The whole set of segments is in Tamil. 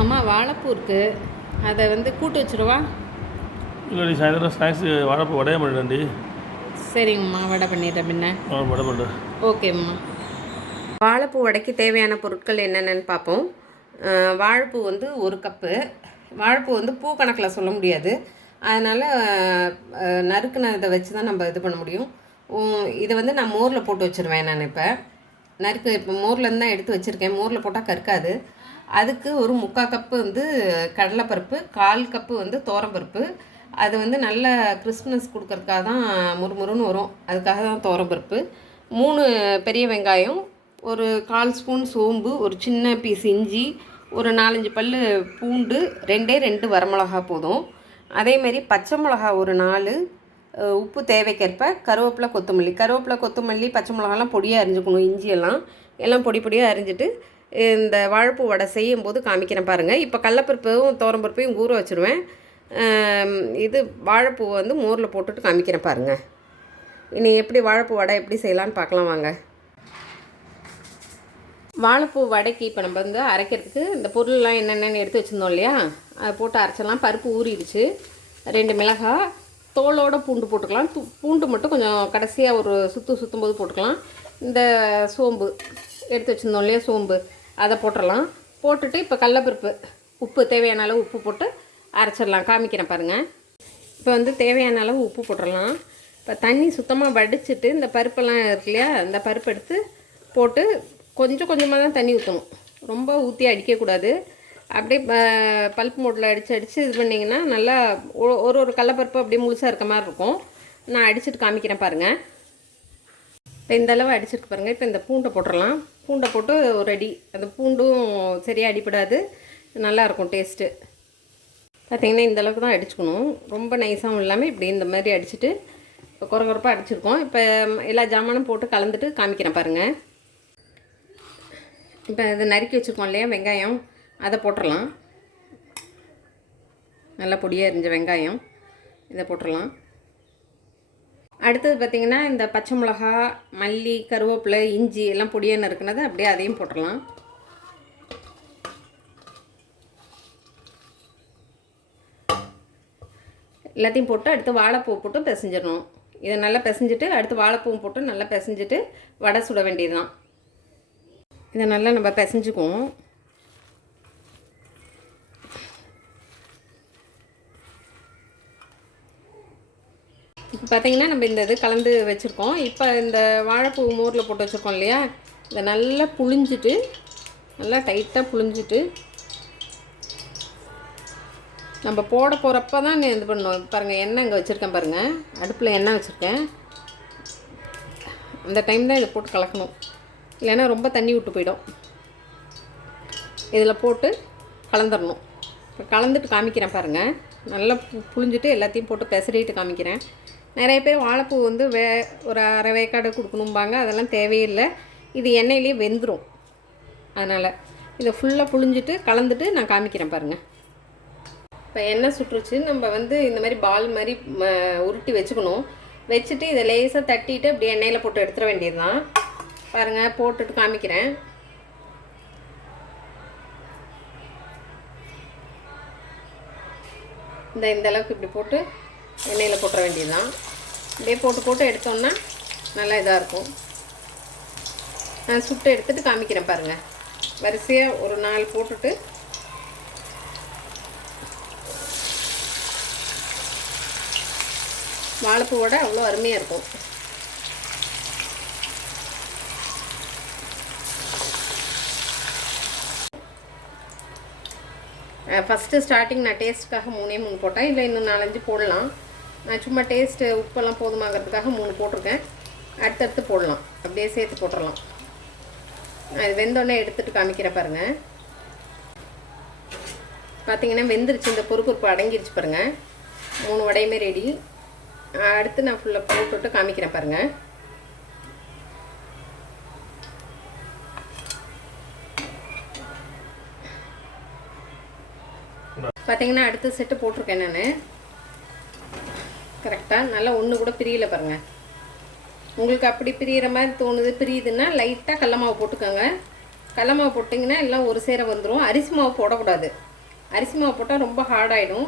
அம்மா வாழைப்பூ இருக்குது அதை வந்து கூட்டு வச்சுருவா இல்லடி சாயந்தரம் ஸ்நாக்ஸு வாழைப்பூ வடைய பண்ணிட்டேன்டி சரிங்கம்மா வடை பண்ணிடுறேன் பின்ன. வடை பண்ணிட்டேன் ஓகேம்மா வாழைப்பூ வடைக்கு தேவையான பொருட்கள் என்னென்னு பார்ப்போம். வாழைப்பூ வந்து ஒரு கப்பு. வாழைப்பூ வந்து பூ கணக்கில் சொல்ல முடியாது. அதனால் நறுக்குனதை வச்சு தான் நம்ம இது பண்ண முடியும். இதை வந்து நான் மோரில் போட்டு வச்சுருவேன் நான் இப்போ. நறுக்கு இப்போ மோர்லேருந்து தான் எடுத்து வச்சுருக்கேன். மோரில் போட்டால் கற்காது அதுக்கு ஒரு முக்கால் கப்பு வந்து கடலைப்பருப்பு கால் கப்பு வந்து தோரம்பருப்பு அது வந்து நல்ல கிறிஸ்மஸ் கொடுக்கறதுக்காக தான் முறுமுறுன்னு வரும். அதுக்காக தான் தோரம்பருப்பு மூணு பெரிய வெங்காயம் ஒரு கால் ஸ்பூன் சோம்பு ஒரு சின்ன பீஸ் இஞ்சி ஒரு நாலஞ்சு பல் பூண்டு ரெண்டே ரெண்டு வரமிளகா போதும். அதேமாரி பச்சை மிளகா ஒரு நாலு உப்பு தேவைக்கேற்ப கருவேப்பிலை கொத்தமல்லி. கருவேப்பிலை கொத்தமல்லி பச்சை மிளகாலாம் பொடியாக அரிஞ்சுக்கணும் இஞ்சியெல்லாம். எல்லாம் பொடி பொடியாக அரிஞ்சிட்டு இந்த வாழைப்பூ வடை செய்யும் போது காமிக்கிறேன் பாருங்கள் இப்போ கடலப்பருப்பும் தோரம்பருப்பையும் ஊற வச்சுருவேன். இது வாழைப்பூவை வந்து மோரில் போட்டுட்டு காமிக்கிறேன் பாருங்கள் இனி எப்படி வாழைப்பூ வடை எப்படி செய்யலான்னு பார்க்கலாம் வாங்க. வாழைப்பூ வடைக்கு இப்போ நம்ம வந்து அரைக்கிறதுக்கு இந்த பொருள்லாம் என்னென்னு எடுத்து வச்சுருந்தோம் இல்லையா? அதை போட்டு அரைச்சிடலாம். பருப்பு ஊறிடுச்சு. ரெண்டு மிளகாய் தோலோட பூண்டு போட்டுக்கலாம். து- பூண்டு மட்டும் கொஞ்சம் கடைசியாக ஒரு சுற்று சுற்றும் போது போட்டுக்கலாம். இந்த சோம்பு எடுத்து வச்சுருந்தோம் இல்லையா? சோம்பு. அதை போட்டுடலாம் போட்டுட்டு இப்போ கடலப்பருப்பு உப்பு தேவையான அளவு உப்பு போட்டு அரைச்சிடலாம். காமிக்கிறேன் பாருங்கள் இப்போ வந்து தேவையான அளவு உப்பு போட்டுடலாம் இப்போ தண்ணி சுத்தமாக வடிச்சிட்டு இந்த பருப்பெல்லாம் இருக்கு இல்லையா இந்த பருப்பு எடுத்து போட்டு கொஞ்சம் கொஞ்சமாக தான் தண்ணி ஊற்றணும் ரொம்ப ஊற்றி அடிக்கக்கூடாது அப்படியே ப- பல்ப் மோட்டில் அடித்து அடித்து இது பண்ணிங்கன்னா நல்லா ஒரு ஒரு கடலப்பருப்பு அப்படியே முழுசாக இருக்க மாதிரி இருக்கும். நான் அடிச்சுட்டு காமிக்கிறேன் பாருங்கள் இப்போ இந்த அளவு அடிச்சிருக்கு பாருங்கள் இப்போ இந்த பூண்டை போட்டுடலாம் பூண்டை போட்டு ஒரு அடி. அந்த பூண்டும் சரியாக அடிப்படாது நல்லாயிருக்கும் டேஸ்ட்டு பார்த்தீங்கன்னா இந்த அளவுக்கு தான் அடிச்சுக்கணும். ரொம்ப நைஸாகவும் இல்லாமல் இப்படி இந்த மாதிரி அடிச்சுட்டு இப்போ குறை குறைப்பாக அடிச்சிருக்கோம். இப்போ எல்லா ஜாமானும் போட்டு கலந்துட்டு காமிக்கிறேன் பாருங்கள் இப்போ இது நறுக்கி வச்சுருக்கோம் இல்லையா வெங்காயம். அதை போட்டுடலாம் நல்லா பொடியாக எரிஞ்ச வெங்காயம். இதை போட்டுடலாம் அடுத்தது பார்த்திங்கன்னா இந்த பச்சை மிளகா மல்லி கருவேப்பிலை இஞ்சி எல்லாம் பொடியாக நறுக்குனது அப்படியே அதையும் போட்டுடலாம். எல்லாத்தையும் போட்டு அடுத்து வாழைப்பூ போட்டு பிசைஞ்சிடணும். இதை நல்லா பிசைஞ்சிட்டு அடுத்து வாழைப்பூவும் போட்டு நல்லா பிசைஞ்சிட்டு வடை சுட வேண்டியதுதான். இதை நல்லா நம்ம பிசைஞ்சுக்குவோம். இப்போ பார்த்தீங்கன்னா நம்ம இந்த இது கலந்து வச்சுருக்கோம். இப்போ இந்த வாழைப்பூ மோரில் போட்டு வச்சுருக்கோம் இல்லையா? இதை நல்லா புழிஞ்சிட்டு நல்லா டைட்டாக புழிஞ்சிட்டு நம்ம போட போகிறப்ப தான் நீ இது பண்ணணும் பாருங்கள் எண்ணெய் இங்கே வச்சுருக்கேன் பாருங்கள் அடுப்பில் எண்ணெய் வச்சுருக்கேன். அந்த டைம் தான் இதை போட்டு கலக்கணும். இல்லைன்னா ரொம்ப தண்ணி விட்டு போயிடும். இதில் போட்டு கலந்துடணும் இப்போ கலந்துட்டு காமிக்கிறேன் பாருங்கள் நல்லா பு புழிஞ்சிட்டு எல்லாத்தையும் போட்டு பெசரிட்டு காமிக்கிறேன். நிறைய பேர் வாழைப்பூ வந்து வே ஒரு அரை வேக்காடு கொடுக்கணும்பாங்க அதெல்லாம் தேவையில்லை. இது எண்ணெயிலேயே வெந்துடும் அதனால் இதை ஃபுல்லாக புழிஞ்சிட்டு கலந்துட்டு நான் காமிக்கிறேன் பாருங்கள் இப்போ எண்ணெய் சுட்டுருச்சு நம்ம வந்து இந்த மாதிரி பால் மாதிரி ம, உருட்டி வச்சுக்கணும். வச்சுட்டு இதை லேசாக தட்டிட்டு அப்படியே எண்ணெயில் போட்டு எடுத்துட வேண்டியது தான் பாருங்கள் போட்டுட்டு காமிக்கிறேன். இந்த இந்த அளவுக்கு இப்படி போட்டு எண்ணெயில் போட்டுற வேண்டியது தான் அப்படியே போட்டு போட்டு எடுத்தோம்னா நல்லா இதாக இருக்கும். நான் சுட்டு எடுத்துட்டு காமிக்கிறேன் பாருங்கள் வரிசையாக ஒரு நாலு போட்டுட்டு. வாழைப்பூவோட அவ்வளோ அருமையாக இருக்கும். ஃபஸ்ட்டு ஸ்டார்டிங் நான் டேஸ்ட்டுக்காக மூணே மூணு போட்டேன். இல்லை இன்னும் நாலஞ்சு போடலாம். நான் சும்மா டேஸ்ட்டு உப்பெல்லாம் போதுமாகிறதுக்காக மூணு போட்டிருக்கேன். அடுத்தடுத்து போடலாம். அப்படியே சேர்த்து போட்டுடலாம் நான் இது வெந்தோடனே எடுத்துகிட்டு காமிக்கிறேன் பாருங்கள் பார்த்தீங்கன்னா வெந்துருச்சு. இந்த பொறுப்புறுப்பு அடங்கிருச்சு பாருங்கள் மூணு வடையுமே ரெடி அடுத்து நான் ஃபுல்லாக போட்டுவிட்டு காமிக்கிறேன் பாருங்கள் பார்த்தீங்கன்னா அடுத்த செட்டு போட்டிருக்கேன் நான். கரெக்டாக நல்லா ஒன்று கூட பிரியல பாருங்கள் உங்களுக்கு அப்படி பிரியிற மாதிரி தோணுது பிரியுதுன்னா லைட்டாக கடல மாவு போட்டுக்கோங்க. கடல மாவு போட்டிங்கன்னா எல்லாம் ஒரு சேர வந்துடும் அரிசி மாவு போடக்கூடாது. அரிசி மாவு போட்டால் ரொம்ப ஹார்டாயிடும்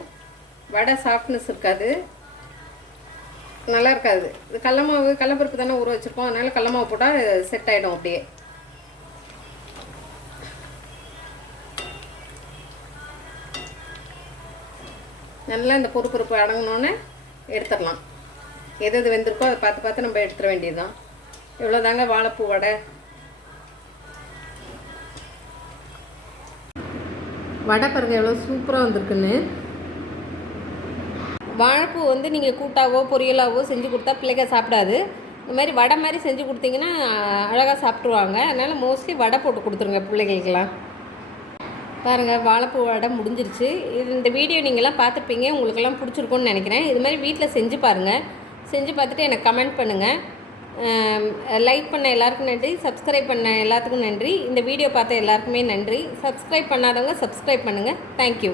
வடை சாஃப்ட்னஸ் இருக்காது. நல்லா இருக்காது. இது கடல மாவு கடலப்பருப்பு தானே ஊற வச்சுருக்கோம். அதனால் கடல மாவு போட்டால் செட் ஆகிடும் அப்படியே. நல்லா இந்த பொறுப்பொறுப்பு அடங்கினோன்னே எடுத்துடலாம். எது எது வெந்திருக்கோ அதை பார்த்து பார்த்து நம்ம எடுத்துட வேண்டியதுதான். இவ்வளோதாங்க வாழைப்பூ வடை. வடை பாருங்க எவ்வளோ சூப்பராக வந்திருக்குன்னு. வாழைப்பூ வந்து நீங்கள் கூட்டாவோ பொரியலாவோ செஞ்சு கொடுத்தா பிள்ளைங்க சாப்பிடாது. இந்த மாதிரி வடை மாதிரி செஞ்சு கொடுத்தீங்கன்னா அழகாக சாப்பிட்ருவாங்க அதனால் மோஸ்ட்லி வடை போட்டு கொடுத்துருங்க பிள்ளைகளுக்கெல்லாம் பாருங்கள் வாழைப்பூ வடை முடிஞ்சிருச்சு. இது இந்த வீடியோ நீங்கள்லாம் பார்த்துருப்பீங்க உங்களுக்கெல்லாம் பிடிச்சிருக்கும்னு நினைக்கிறேன். இது மாதிரி வீட்டில் செஞ்சு பாருங்கள் செஞ்சு பார்த்துட்டு எனக்கு கமெண்ட் பண்ணுங்கள் லைக் பண்ண எல்லாருக்கும் நன்றி சப்ஸ்கிரைப் பண்ண எல்லாத்துக்கும் நன்றி. இந்த வீடியோ பார்த்த எல்லாருக்குமே நன்றி. சப்ஸ்கிரைப் பண்ணாதவங்க சப்ஸ்கிரைப் பண்ணுங்கள் தேங்க்யூ